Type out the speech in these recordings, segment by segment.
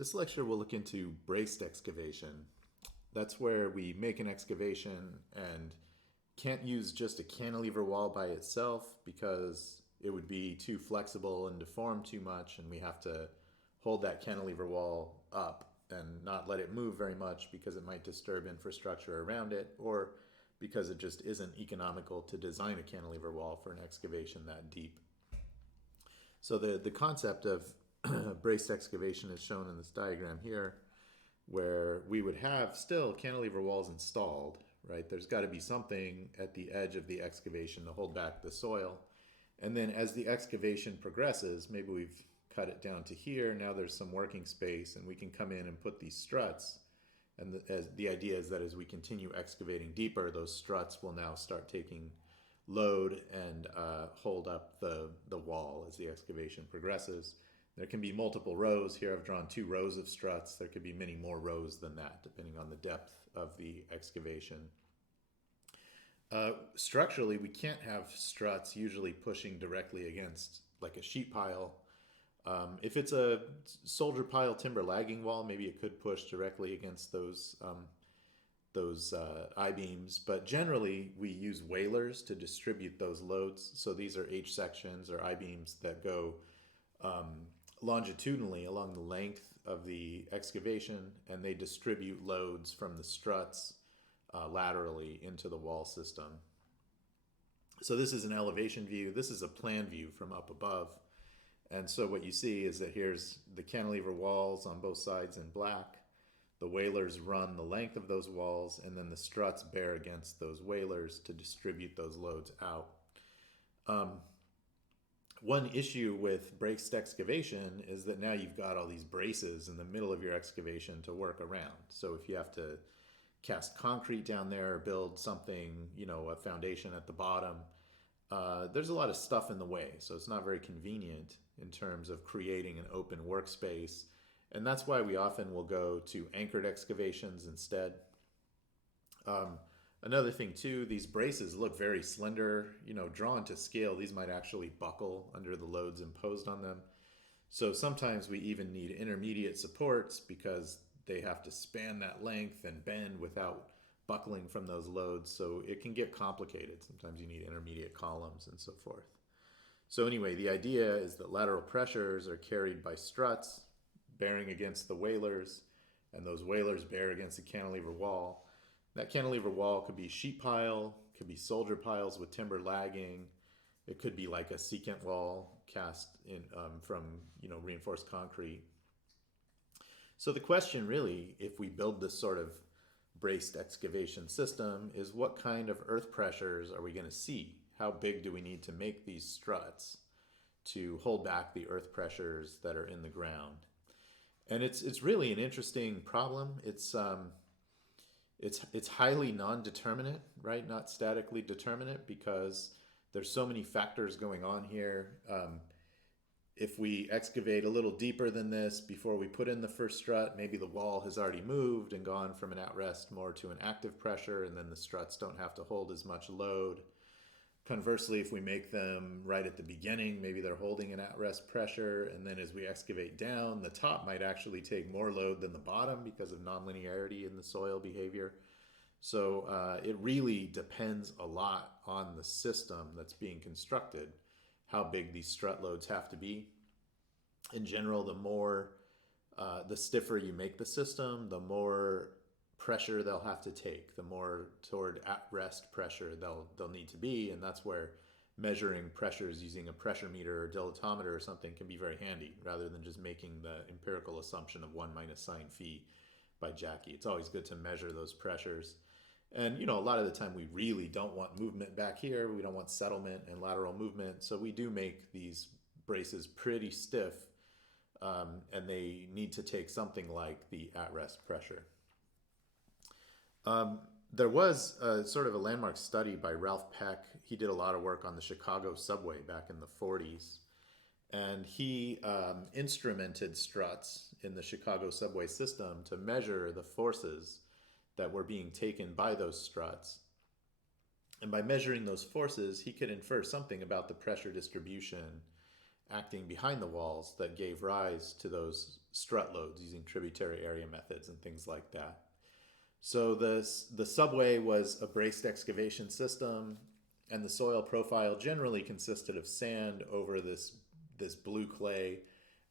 This lecture will look into braced excavation. That's where we make an excavation and can't use just a cantilever wall by itself because it would be too flexible and deform too much, and we have to hold that cantilever wall up and not let it move very much because it might disturb infrastructure around it, or because it just isn't economical to design a cantilever wall for an excavation that deep. So the concept of braced excavation is shown in this diagram here, where we would have still cantilever walls installed, right? There's got to be something at the edge of the excavation to hold back the soil. And then as the excavation progresses, maybe we've cut it down to here, now there's some working space, and we can come in and put these struts. And the idea is that as we continue excavating deeper, those struts will now start taking load and hold up the wall as the excavation progresses. There can be multiple rows. Here I've drawn 2 rows of struts. There could be many more rows than that, depending on the depth of the excavation. Structurally, we can't have struts usually pushing directly against like a sheet pile. If it's a soldier pile timber lagging wall, maybe it could push directly against those I-beams, but generally we use whalers to distribute those loads. So these are H-sections or I-beams that go longitudinally along the length of the excavation, and they distribute loads from the struts laterally into the wall system. So this is an elevation view. This is a plan view from up above. And so what you see is that here's the cantilever walls on both sides in black. The whalers run the length of those walls, and then the struts bear against those whalers to distribute those loads out. One issue with braced excavation is that now you've got all these braces in the middle of your excavation to work around. So if you have to cast concrete down there or build something, a foundation at the bottom, there's a lot of stuff in the way. So it's not very convenient in terms of creating an open workspace. And that's why we often will go to anchored excavations instead. Another thing too, these braces look very slender, drawn to scale. These might actually buckle under the loads imposed on them. So sometimes we even need intermediate supports because they have to span that length and bend without buckling from those loads. So it can get complicated. Sometimes you need intermediate columns and so forth. So anyway, the idea is that lateral pressures are carried by struts bearing against the whalers, and those whalers bear against the cantilever wall. That cantilever wall could be sheet pile, could be soldier piles with timber lagging. It could be like a secant wall cast in from reinforced concrete. So the question really, if we build this sort of braced excavation system, is what kind of earth pressures are we going to see? How big do we need to make these struts to hold back the earth pressures that are in the ground? And it's really an interesting problem. It's highly non-determinate, right? Not statically determinate, because there's so many factors going on here. If we excavate a little deeper than this before we put in the first strut, maybe the wall has already moved and gone from an at-rest more to an active pressure, and then the struts don't have to hold as much load. Conversely, if we make them right at the beginning, maybe they're holding an at-rest pressure, and then as we excavate down, the top might actually take more load than the bottom because of nonlinearity in the soil behavior. So it really depends a lot on the system that's being constructed, how big these strut loads have to be. In general, the stiffer you make the system, the more pressure they'll have to take, the more toward at-rest pressure they'll need to be, and that's where measuring pressures using a pressure meter or dilatometer or something can be very handy, rather than just making the empirical assumption of 1 minus sine phi by Jackie. It's always good to measure those pressures. And a lot of the time we really don't want movement back here. We don't want settlement and lateral movement, so we do make these braces pretty stiff, and they need to take something like the at-rest pressure. There was sort of a landmark study by Ralph Peck. He did a lot of work on the Chicago subway back in the 40s. And he instrumented struts in the Chicago subway system to measure the forces that were being taken by those struts. And by measuring those forces, he could infer something about the pressure distribution acting behind the walls that gave rise to those strut loads using tributary area methods and things like that. So the subway was a braced excavation system, and the soil profile generally consisted of sand over this blue clay.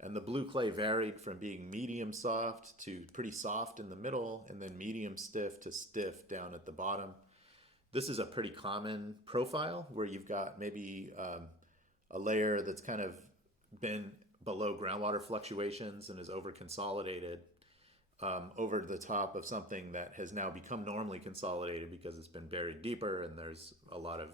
And the blue clay varied from being medium soft to pretty soft in the middle, and then medium stiff to stiff down at the bottom. This is a pretty common profile where you've got maybe a layer that's kind of been below groundwater fluctuations and is over consolidated over the top of something that has now become normally consolidated because it's been buried deeper and there's a lot of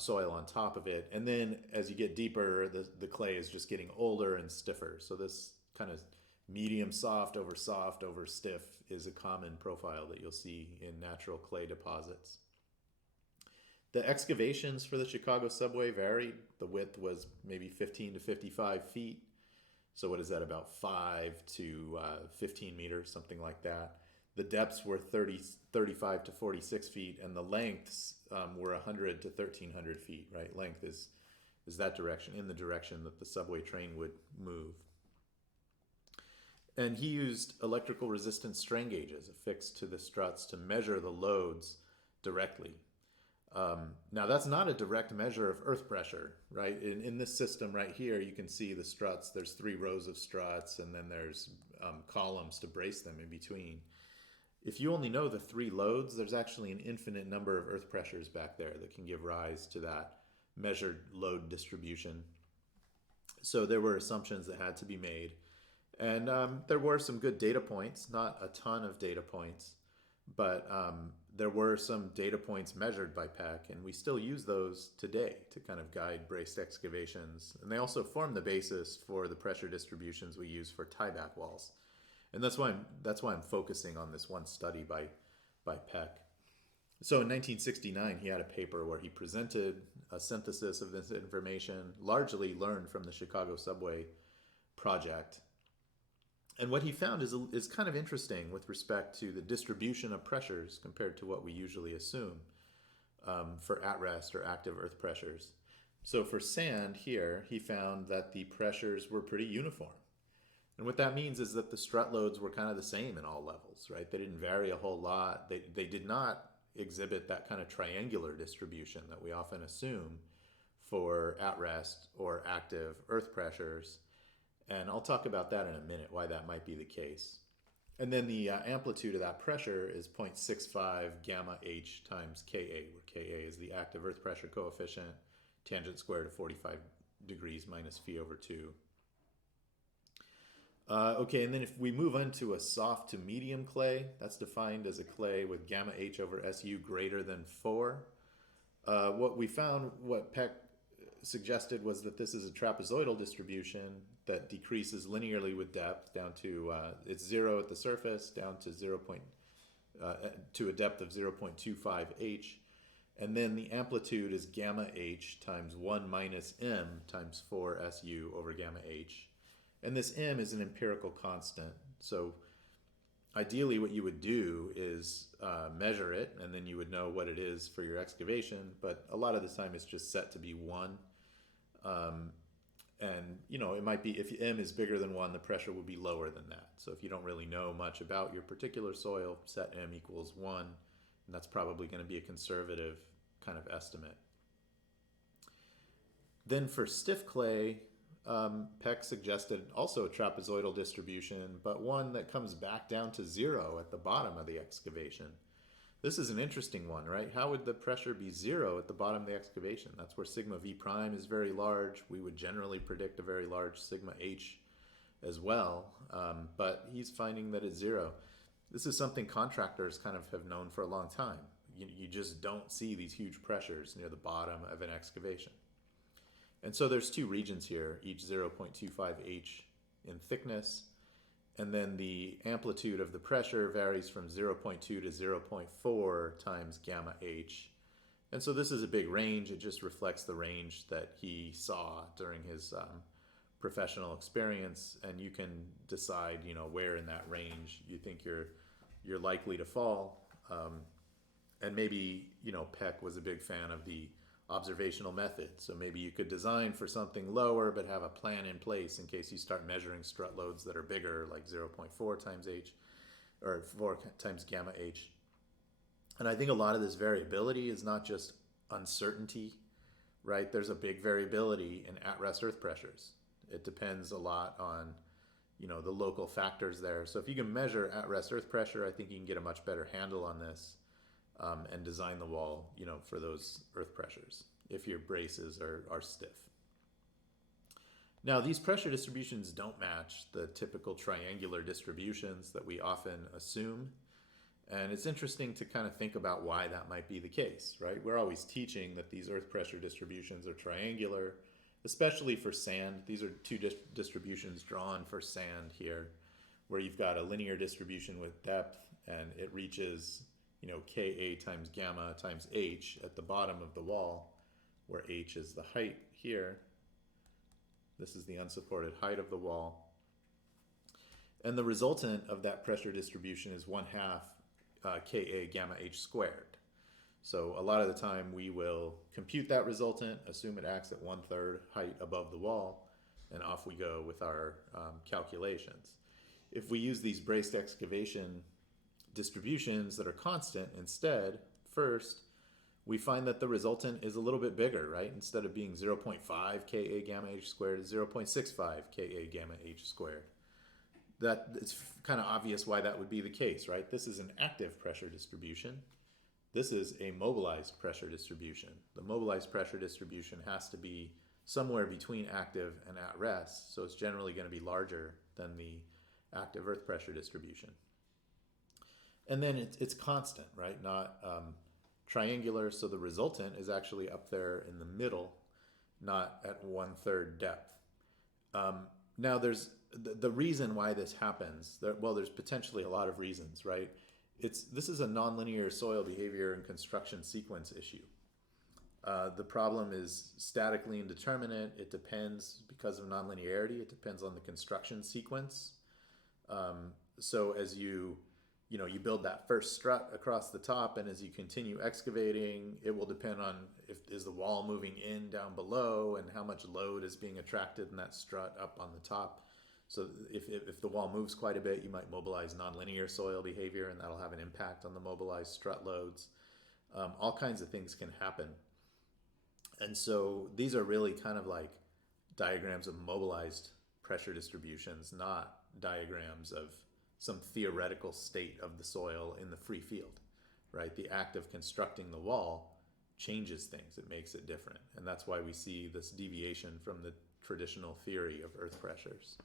soil on top of it. And then as you get deeper, the clay is just getting older and stiffer. So this kind of medium soft over stiff is a common profile that you'll see in natural clay deposits. The excavations for the Chicago subway varied. The width was maybe 15 to 55 feet. So what is that, about 5 to 15 meters, something like that. The depths were 35 to 46 feet, and the lengths were 100 to 1,300 feet, right? Length is that direction, in the direction that the subway train would move. And he used electrical resistance strain gauges affixed to the struts to measure the loads directly. Now that's not a direct measure of earth pressure, right? In this system right here, you can see the struts. There's 3 rows of struts, and then there's columns to brace them in between. If you only know the 3 loads, there's actually an infinite number of earth pressures back there that can give rise to that measured load distribution. So there were assumptions that had to be made. And there were some good data points, not a ton of data points, but there were some data points measured by Peck, and we still use those today to kind of guide braced excavations. And they also form the basis for the pressure distributions we use for tieback walls. And that's why I'm focusing on this one study by Peck. So in 1969, he had a paper where he presented a synthesis of this information, largely learned from the Chicago subway project. And what he found is kind of interesting with respect to the distribution of pressures compared to what we usually assume for at-rest or active earth pressures. So for sand here, he found that the pressures were pretty uniform. And what that means is that the strut loads were kind of the same in all levels, right? They didn't vary a whole lot. They did not exhibit that kind of triangular distribution that we often assume for at-rest or active earth pressures. And I'll talk about that in a minute, why that might be the case. And then the amplitude of that pressure is 0.65 gamma H times Ka, where Ka is the active earth pressure coefficient, tangent squared of 45 degrees minus phi over 2. Okay, and then if we move on to a soft to medium clay, that's defined as a clay with gamma H over Su greater than 4. What we found, what Peck suggested, was that this is a trapezoidal distribution that decreases linearly with depth down to, it's 0 at the surface, down to to a depth of 0.25 H. And then the amplitude is gamma H times 1 minus M times 4 Su over gamma H. And this M is an empirical constant. So ideally what you would do is measure it, and then you would know what it is for your excavation. But a lot of the time it's just set to be 1. And, you know, it might be, if M is bigger than 1, the pressure will be lower than that. So if you don't really know much about your particular soil, set M equals 1, and that's probably going to be a conservative kind of estimate. Then for stiff clay, Peck suggested also a trapezoidal distribution, but one that comes back down to 0 at the bottom of the excavation. This is an interesting one, right? How would the pressure be 0 at the bottom of the excavation? That's where sigma V prime is very large. We would generally predict a very large sigma H as well, but he's finding that it's 0. This is something contractors kind of have known for a long time. You just don't see these huge pressures near the bottom of an excavation. And so there's 2 regions here, each 0.25 H in thickness. And then the amplitude of the pressure varies from 0.2 to 0.4 times gamma H. And so this is a big range. It just reflects the range that he saw during his professional experience. And you can decide, you know, where in that range you think you're likely to fall. And maybe, you know, Peck was a big fan of the observational method. So maybe you could design for something lower, but have a plan in place in case you start measuring strut loads that are bigger, like 0.4 times H or 4 times gamma H. And I think a lot of this variability is not just uncertainty, right? There's a big variability in at-rest earth pressures. It depends a lot on, the local factors there. So if you can measure at-rest earth pressure, I think you can get a much better handle on this, and design the wall, for those earth pressures if your braces are stiff. Now, these pressure distributions don't match the typical triangular distributions that we often assume. And it's interesting to kind of think about why that might be the case, right? We're always teaching that these earth pressure distributions are triangular, especially for sand. These are two distributions drawn for sand here, where you've got a linear distribution with depth, and it reaches, Ka times gamma times H at the bottom of the wall, where H is the height here. This is the unsupported height of the wall. And the resultant of that pressure distribution is 1/2 Ka gamma H squared. So a lot of the time we will compute that resultant, assume it acts at 1/3 height above the wall, and off we go with our calculations. If we use these braced excavation distributions that are constant instead, first, we find that the resultant is a little bit bigger, right? Instead of being 0.5 Ka gamma H squared, it's 0.65 Ka gamma H squared. That it's kind of obvious why that would be the case, right? This is an active pressure distribution. This is a mobilized pressure distribution. The mobilized pressure distribution has to be somewhere between active and at rest, so it's generally going to be larger than the active earth pressure distribution. And then it's constant, right? Not triangular, so the resultant is actually up there in the middle, not at 1/3 depth. Now, there's the reason why this happens. There's potentially a lot of reasons, right? This is a nonlinear soil behavior and construction sequence issue. The problem is statically indeterminate. It depends, because of nonlinearity, it depends on the construction sequence. So as you build that first strut across the top, and as you continue excavating, it will depend on is the wall moving in down below, and how much load is being attracted in that strut up on the top. So if the wall moves quite a bit, you might mobilize nonlinear soil behavior, and that'll have an impact on the mobilized strut loads. All kinds of things can happen. And so these are really kind of like diagrams of mobilized pressure distributions, not diagrams of some theoretical state of the soil in the free field, right? The act of constructing the wall changes things. It makes it different. And that's why we see this deviation from the traditional theory of earth pressures.